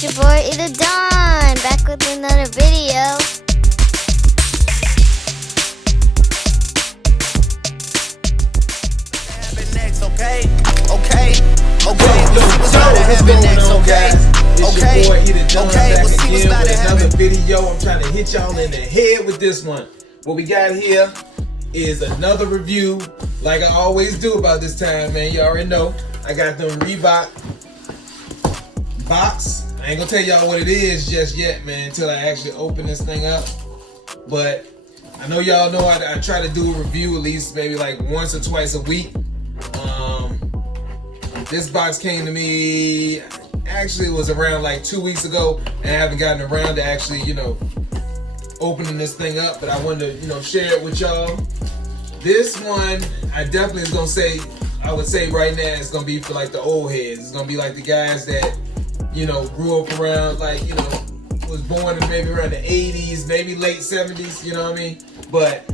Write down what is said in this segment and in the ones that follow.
It's your boy Ida Dawn, back with another video. Okay. We'll see what's about to happen next, okay? It's your boy Ida Dawn back again with another video. I'm trying to hit y'all in the head with this one. What we got here is another review, like I always do about this time, man. You already know. I got them Reebok box. I ain't gonna tell y'all what it is just yet, man, until I actually open this thing up. But I know y'all know I try to do a review at least maybe like once or twice a week. This box came to me, actually it was around like 2 weeks ago, and I haven't gotten around to actually, opening this thing up, but I wanted to, share it with y'all. This one, I definitely is gonna say, I would say right now, it's gonna be for like the old heads. It's gonna be like the guys that, grew up around like, was born in maybe around the 80s, maybe late 70s, you know what I mean? But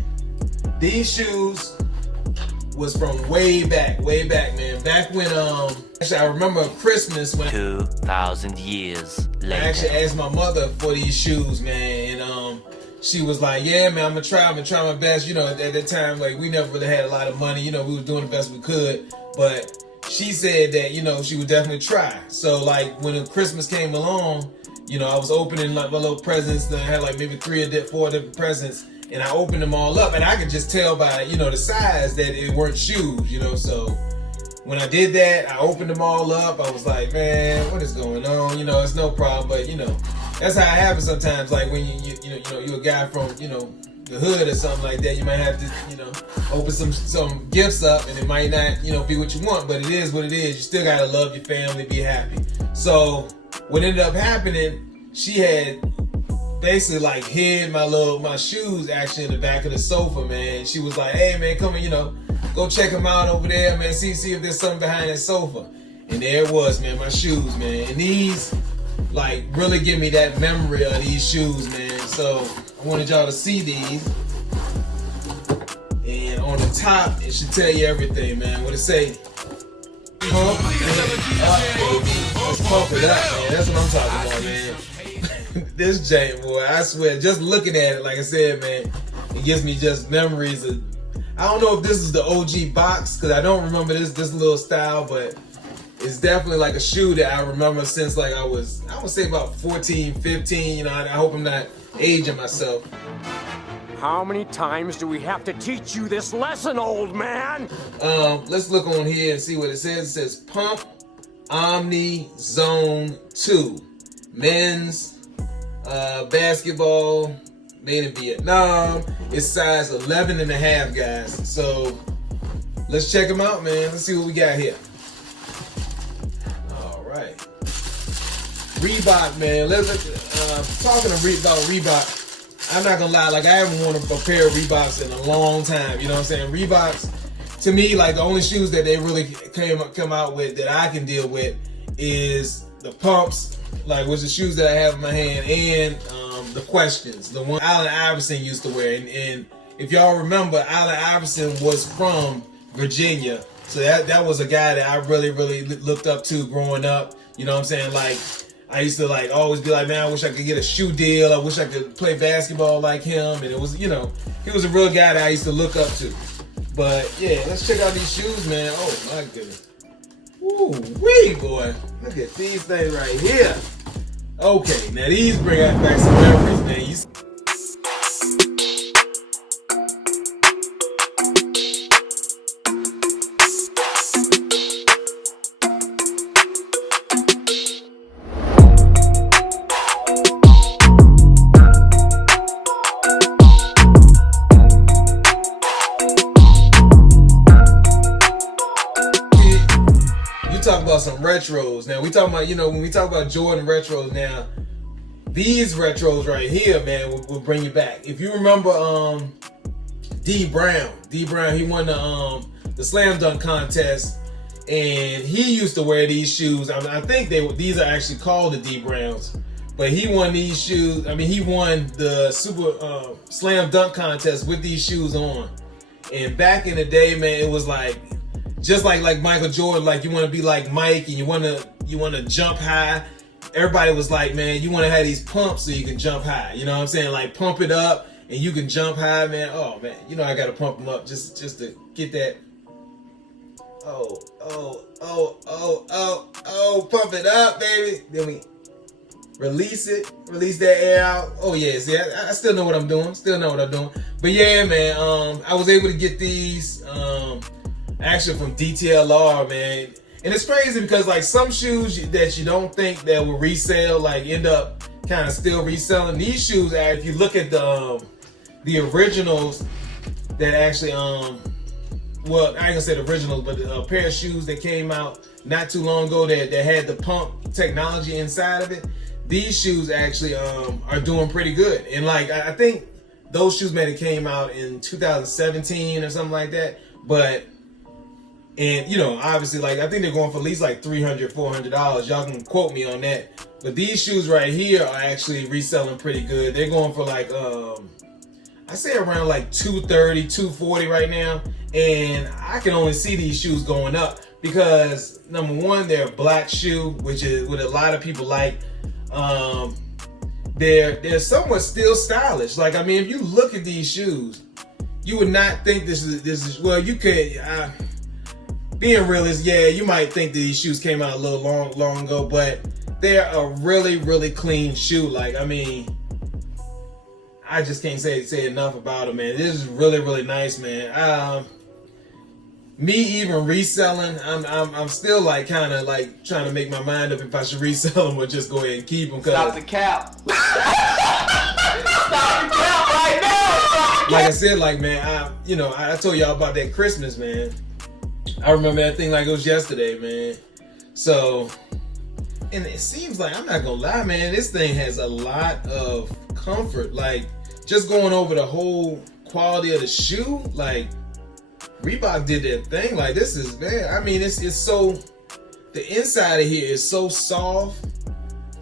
these shoes was from way back, man. Back when, actually I remember Christmas when 2,000 years later. I actually asked my mother for these shoes, man, and she was like, yeah, man, I'm gonna try my best. At that time, like, we never really had a lot of money, we were doing the best we could, but she said that, she would definitely try. So, like, when Christmas came along, I was opening like my little presents, and I had like maybe 3 or 4 different presents, and I opened them all up, and I could just tell by, the size that it weren't shoes, so when I did that, I opened them all up. I was like, man, what is going on? It's no problem, but that's how it happens sometimes. Like when you're a guy from, the hood or something like that, you might have to, open some gifts up, and it might not, be what you want, but it is what it is. You still gotta love your family, be happy. So what ended up happening, she had basically like hid my shoes actually in the back of the sofa, man. She was like, hey man, come on, go check them out over there, man. See if there's something behind that sofa. And there it was, man, my shoes, man. And these like really give me that memory of these shoes, man. So I wanted y'all to see these. And on the top, it should tell you everything, man. What it say? Pump, let's pump it up, man. That's what I'm talking about, man. This jank, boy, I swear, just looking at it, like I said, man, it gives me just memories of, I don't know if this is the OG box, because I don't remember this little style, but it's definitely like a shoe that I remember since like I would say about 14, 15, I hope I'm not aging myself. How many times do we have to teach you this lesson, old man? Let's look on here and see what it says. It says Pump Omni Zone 2. Men's basketball, made in Vietnam. It's size 11 and a half, guys. So let's check them out, man. Let's see what we got here. All right, Reebok, man. Talking about Reebok. I'm not gonna lie, like I haven't worn a pair of Reeboks in a long time. You know what I'm saying? Reeboks, to me, like the only shoes that they really come out with that I can deal with is the pumps, like with the shoes that I have in my hand, and the Questions, the one Allen Iverson used to wear. And if y'all remember, Allen Iverson was from Virginia, so that was a guy that I really looked up to growing up. You know what I'm saying? Like I used to like always be like, man, I wish I could get a shoe deal. I wish I could play basketball like him. And it was, he was a real guy that I used to look up to. But yeah, let's check out these shoes, man. Oh my goodness. Ooh, wee, boy. Look at these things right here. Okay, now these bring back some memories, man. Talk about some retros. Now we talking about, when we talk about Jordan retros, now these retros right here, man, will bring you back. If you remember D Brown, he won the slam dunk contest, and he used to wear these shoes. I think these are actually called the D Browns, but he won these shoes. He won the super slam dunk contest with these shoes on. And back in the day, man, it was like just like Michael Jordan, like you want to be like Mike, and you want to jump high. everybody was like, man, you want to have these pumps so you can jump high. You know what I'm saying? Like pump it up and you can jump high, man. Oh man, you know I gotta pump them up just to get that. Oh, pump it up, baby. Then we release that air out. Oh yeah, see, I still know what I'm doing. But yeah, man, I was able to get these actually from DTLR, man. And it's crazy because like some shoes that you don't think that will resell, like end up kind of still reselling. These shoes, if you look at the originals that actually well, I ain't gonna say the originals, but a pair of shoes that came out not too long ago that had the pump technology inside of it. These shoes actually are doing pretty good. And like I think those shoes maybe came out in 2017 or something like that. But and you know, obviously, like I think they're going for at least like $300, $400. Y'all can quote me on that. But these shoes right here are actually reselling pretty good. They're going for like I say around like $230, $240 right now. And I can only see these shoes going up because number one, they're a black shoe, which is what a lot of people like. They're somewhat still stylish. Like, I mean, if you look at these shoes, you would not think this is well, you could, being realist, yeah, you might think that these shoes came out a little long ago, but they're a really, really clean shoe. Like, I mean, I just can't say enough about them, man. This is really, really nice, man. Me even reselling, I'm still like kind of like trying to make my mind up if I should resell them or just go ahead and keep them. Stop the cap. Stop the cap right now. Like I said, like man, I told y'all about that Christmas, man. I remember that thing like it was yesterday, man. So, and it seems like, I'm not gonna lie, man, this thing has a lot of comfort. Like just going over the whole quality of the shoe, like Reebok did that thing. Like this is, man, I mean, it's so, the inside of here is so soft.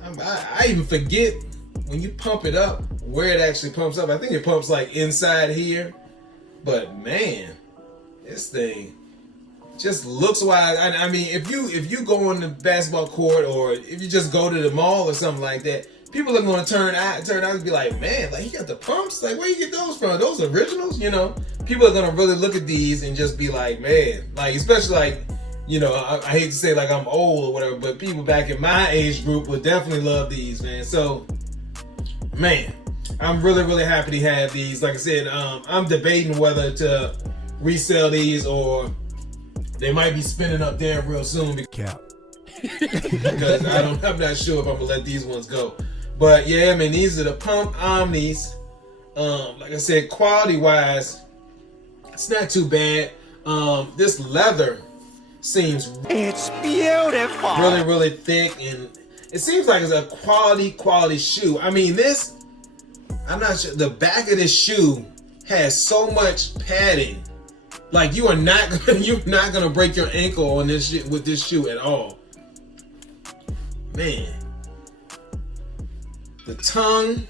I even forget when you pump it up where it actually pumps up. I think it pumps like inside here, but man, this thing just looks wise. I mean, if you go on the basketball court or if you just go to the mall or something like that, people are going to turn out and be like, man, like, you got the pumps? Like, where you get those from? Those originals, you know? People are going to really look at these and just be like, man, like, especially like, you know, I hate to say like I'm old or whatever, but people back in my age group would definitely love these, man. So, man, I'm really, really happy to have these. Like I said, I'm debating whether to resell these or they might be spinning up there real soon because I'm not sure if I'm gonna let these ones go. But yeah, man, these are the Pump Omnis. Like I said, quality wise, it's not too bad. This leather seems It's beautiful. really, really thick, and it seems like it's a quality shoe. I mean, this, I'm not sure, the back of this shoe has so much padding. Like you're not gonna break your ankle on this shit with this shoe at all. Man, the tongue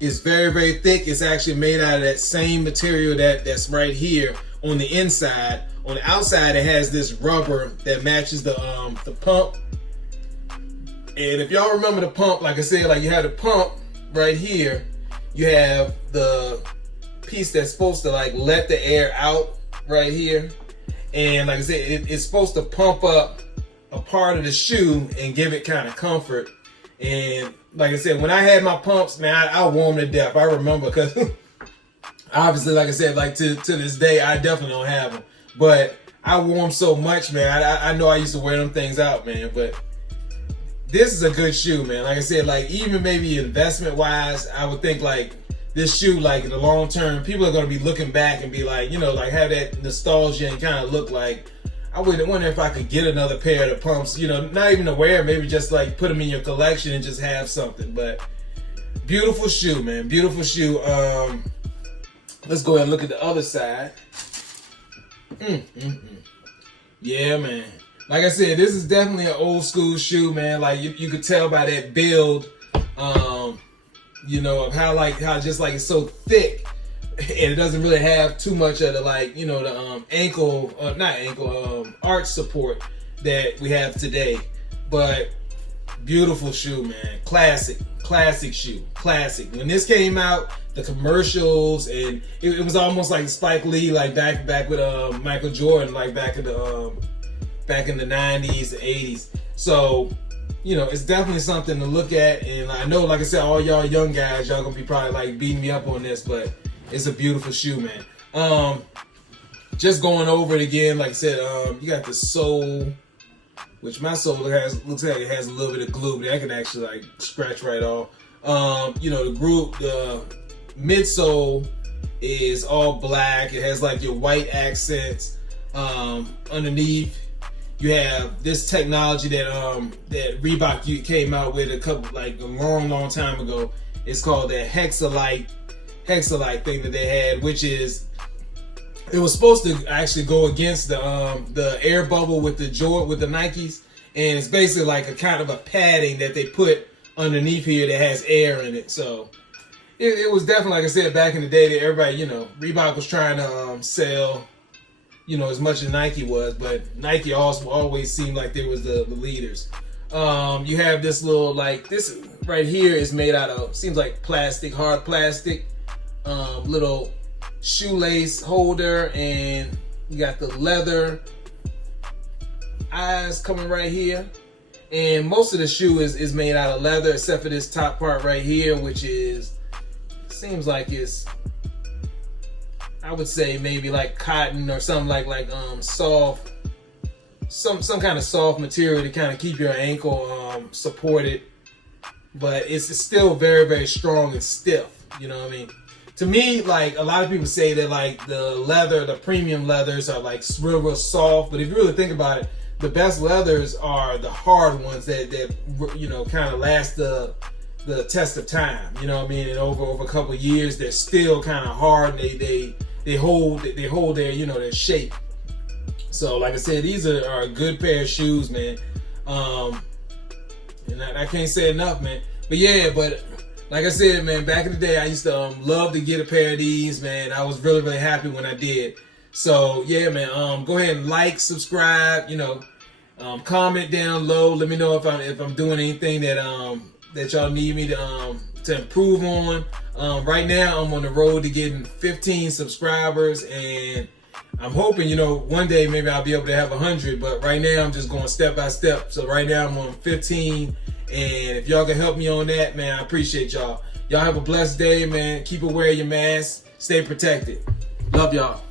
is very, very thick. It's actually made out of that same material that's right here on the inside. On the outside, it has this rubber that matches the pump. And if y'all remember the pump, like I said, like you have the pump right here. You have the piece that's supposed to like let the air out right here. And like I said, it's supposed to pump up a part of the shoe and give it kind of comfort. And like I said, when I had my pumps, man, I wore them to death. I remember because obviously, like I said, like to this day, I definitely don't have them. But I wore them so much, man. I know I used to wear them things out, man. But this is a good shoe, man. Like I said, like even maybe investment wise, I would think like this shoe, like in the long term, people are going to be looking back and be like, you know, like have that nostalgia and kind of look like, I would wonder if I could get another pair of the pumps, you know, not even to wear, maybe just like put them in your collection and just have something. But beautiful shoe, man. Beautiful shoe. Let's go ahead and look at the other side. Yeah, man. Like I said, this is definitely an old school shoe, man. Like you could tell by that build, you know, of how just like it's so thick, and it doesn't really have too much of the like, you know, the arch support that we have today. But Beautiful shoe, man. Classic shoe. Classic. When this came out, the commercials, and it was almost like Spike Lee, like back with Michael Jordan, like back in the 90s, the 80s. So, you know, it's definitely something to look at. And I know, like I said, all y'all young guys, y'all gonna be probably like beating me up on this, but it's a beautiful shoe, man. Just going over it again, like I said, you got the sole, which my sole looks like it has a little bit of glue, but I can actually like scratch right off. You know, the midsole is all black. It has like your white accents. Underneath, you have this technology that Reebok came out with a long time ago. It's called that hexalite thing that they had, which is, it was supposed to actually go against the air bubble with the Nikes, and it's basically like a kind of a padding that they put underneath here that has air in it. So it was definitely, like I said, back in the day that everybody, you know, Reebok was trying to sell, you know, as much as Nike was, but Nike also always seemed like they was the leaders. You have this little, like, this right here is made out of, seems like plastic, hard plastic, little shoelace holder, and you got the leather eyes coming right here. And most of the shoe is made out of leather, except for this top part right here, which is, seems like it's, I would say maybe like cotton or something like soft, some kind of soft material to kind of keep your ankle supported. But it's still very, very strong and stiff. You know what I mean? To me, like, a lot of people say that like the leather, the premium leathers are like real soft. But if you really think about it, the best leathers are the hard ones that you know, kind of last the test of time. You know what I mean? And over a couple of years, they're still kind of hard. They hold their, you know, their shape. So like I said, these are a good pair of shoes, man. And I can't say enough, man. But yeah, but like I said, man, back in the day, I used to love to get a pair of these, man. I was really, really happy when I did. So yeah, man, go ahead and like, subscribe, you know, comment down low. Let me know if I'm doing anything that y'all need me to improve on. Right now, I'm on the road to getting 15 subscribers, and I'm hoping, you know, one day maybe I'll be able to have 100. But right now, I'm just going step by step. So right now, I'm on 15, and if y'all can help me on that, man, I appreciate y'all. Y'all have a blessed day, man. Keep wearing your mask. Stay protected. Love y'all.